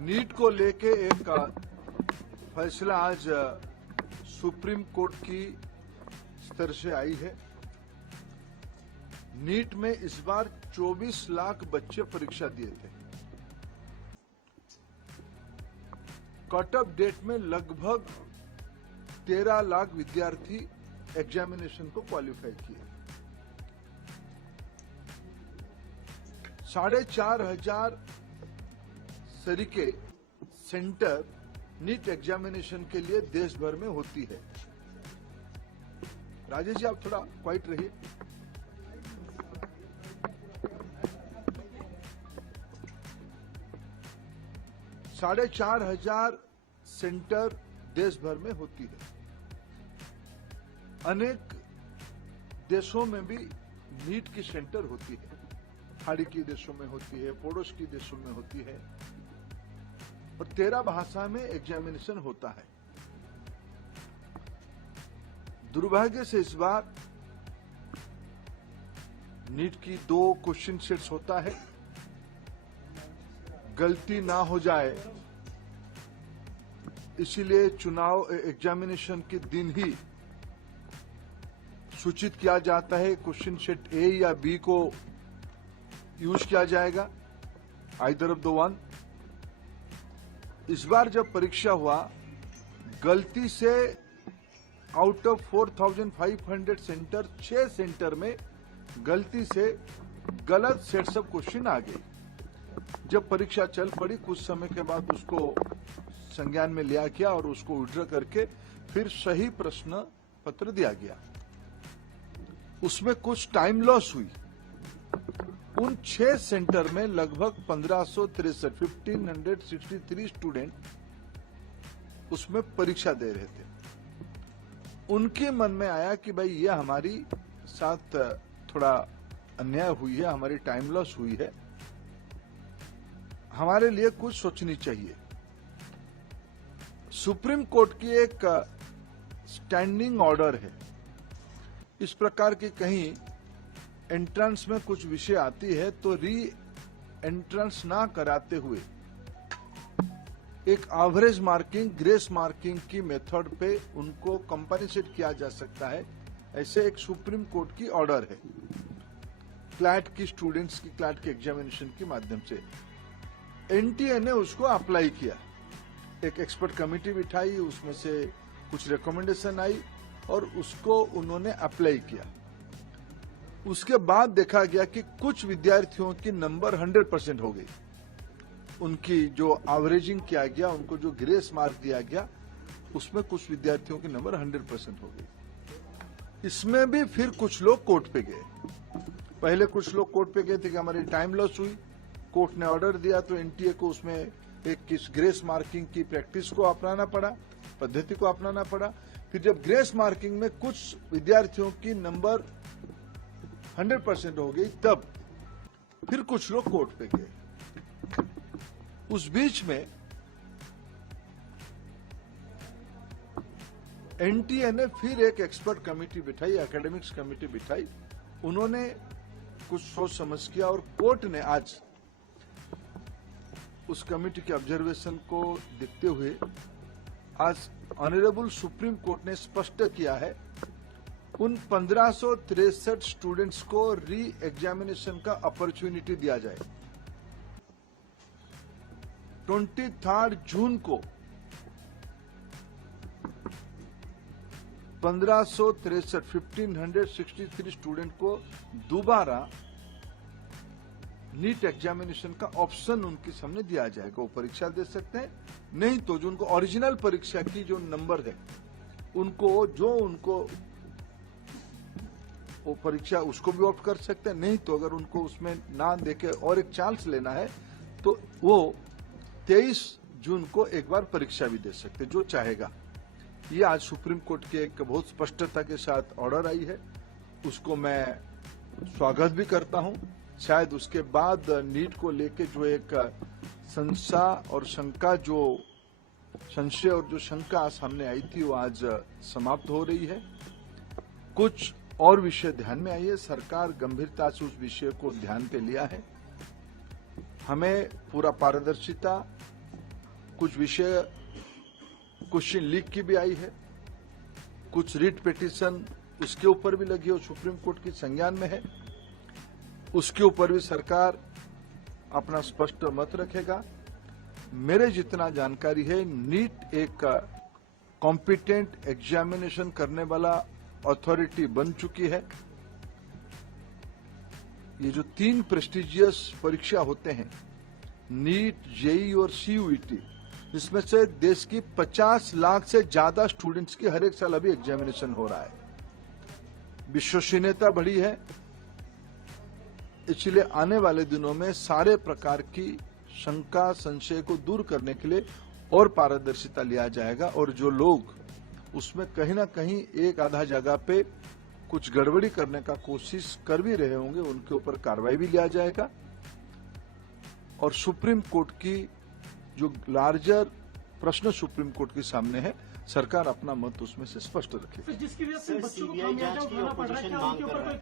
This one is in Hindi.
नीट को लेके एक फैसला आज सुप्रीम कोर्ट की स्तर से आई है। नीट में इस बार 24 लाख बच्चे परीक्षा दिए थे। कट ऑफ डेट में लगभग 13 लाख विद्यार्थी एग्जामिनेशन को क्वालिफाई किए। 4,500 तरीके सेंटर नीट एग्जामिनेशन के लिए देश भर में होती है। राजेश जी, आप थोड़ा क्वाइट रहिए। साढ़े 4,500 सेंटर देश भर में होती है। अनेक देशों में भी नीट की सेंटर होती है। खाड़ी के देशों में होती है, पड़ोस के देशों में होती है और 13 भाषा में एग्जामिनेशन होता है। दुर्भाग्य से इस बार नीट की 2 क्वेश्चन सेट्स होता है। गलती ना हो जाए इसीलिए चुनाव एग्जामिनेशन के दिन ही सूचित किया जाता है। क्वेश्चन सेट ए या बी को यूज किया जाएगा, आइदर ऑफ द वन। इस बार जब परीक्षा हुआ, गलती से आउट ऑफ 4,500 सेंटर 6 सेंटर में गलती से गलत सेट्स ऑफ क्वेश्चन आ गए। जब परीक्षा चल पड़ी, कुछ समय के बाद उसको संज्ञान में लिया गया और उसको विड्रॉ करके फिर सही प्रश्न पत्र दिया गया। उसमें कुछ टाइम लॉस हुई। उन 6 सेंटर में लगभग 1563 स्टूडेंट उसमें परीक्षा दे रहे थे। उनके मन में आया कि भाई ये हमारी साथ थोड़ा अन्याय हुई है, हमारी टाइम लॉस हुई है, हमारे लिए कुछ सोचनी चाहिए। सुप्रीम कोर्ट की एक स्टैंडिंग ऑर्डर है। इस प्रकार की कहीं एंट्रेंस में कुछ विषय आती है तो री एंट्रेंस ना कराते हुए एक एवरेज मार्किंग, ग्रेस मार्किंग की मेथड पे उनको कंपनसेट किया जा सकता है। ऐसे एक सुप्रीम कोर्ट की ऑर्डर है क्लैट की स्टूडेंट्स की, क्लैट के एग्जामिनेशन के माध्यम से। एनटीए ने उसको अप्लाई किया। एक एक्सपर्ट कमेटी बिठाई, उसमें से कुछ रिकमेंडेशन आई और उसको उन्होंने अप्लाई किया। उसके बाद देखा गया कि कुछ विद्यार्थियों की नंबर 100% हो गई। उनकी जो एवरेजिंग किया गया, उनको जो ग्रेस मार्क दिया गया, उसमें कुछ विद्यार्थियों की नंबर 100% हो गई। इसमें भी फिर कुछ लोग कोर्ट पे गए। पहले कुछ लोग कोर्ट पे गए थे कि हमारी टाइम लॉस हुई। कोर्ट ने ऑर्डर दिया तो एनटीए को उसमें एक किस ग्रेस मार्किंग की प्रैक्टिस को अपनाना पड़ा, पद्धति को अपनाना पड़ा। फिर जब ग्रेस मार्किंग में कुछ विद्यार्थियों की नंबर 100% हो गई, तब फिर कुछ लोग कोर्ट पे गए। उस बीच में एनटीए ने फिर एक एक्सपर्ट कमेटी बिठाई, एकेडमिक्स कमेटी बिठाई। उन्होंने कुछ सोच समझ किया और कोर्ट ने आज उस कमेटी के ऑब्जर्वेशन को देखते हुए आज ऑनरेबल सुप्रीम कोर्ट ने स्पष्ट किया है उन 1563 स्टूडेंट्स को री एग्जामिनेशन का अपॉर्चुनिटी दिया जाए। 23 जून को 1563 स्टूडेंट को दोबारा नीट एग्जामिनेशन का ऑप्शन उनके सामने दिया जाएगा। वो परीक्षा दे सकते हैं, नहीं तो जो उनको ओरिजिनल परीक्षा की जो नंबर है उनको वो परीक्षा उसको भी ऑप्ट कर सकते हैं। नहीं तो अगर उनको उसमें ना देके और एक चांस लेना है तो वो 23 जून को एक बार परीक्षा भी दे सकते, जो चाहेगा। ये आज सुप्रीम कोर्ट के एक बहुत स्पष्टता के साथ ऑर्डर आई है, उसको मैं स्वागत भी करता हूं। शायद उसके बाद नीट को लेके जो एक संशय और जो शंका सामने आई थी वो आज समाप्त हो रही है। कुछ और विषय ध्यान में आई है। सरकार गंभीरता से उस विषय को ध्यान पे लिया है। हमें पूरा पारदर्शिता कुछ विषय क्वेश्चन लीक की भी आई है, कुछ रिट पिटीशन उसके ऊपर भी लगी है और सुप्रीम कोर्ट की संज्ञान में है। उसके ऊपर भी सरकार अपना स्पष्ट मत रखेगा। मेरे जितना जानकारी है, नीट एक कॉम्पिटेंट एग्जामिनेशन करने वाला अथॉरिटी बन चुकी है। ये जो 3 प्रेस्टिजियस परीक्षा होते हैं, नीट, जेईई और सीयूईटी, इसमें से देश की 50 लाख से ज्यादा स्टूडेंट्स की हर एक साल अभी एग्जामिनेशन हो रहा है। विश्वसनीयता बढ़ी है, इसलिए आने वाले दिनों में सारे प्रकार की शंका संशय को दूर करने के लिए और पारदर्शिता लिया जाएगा और जो लोग उसमें कहीं ना कहीं एक आधा जगह पे कुछ गड़बड़ी करने का कोशिश कर भी रहे होंगे, उनके ऊपर कार्रवाई भी लिया जाएगा। और सुप्रीम कोर्ट की जो लार्जर प्रश्न सुप्रीम कोर्ट के सामने है, सरकार अपना मत उसमें से स्पष्ट रखेगी। जिसकी वजह से बच्चों को खामियाजा उठाना पड़ रहा है, क्या उनके ऊपर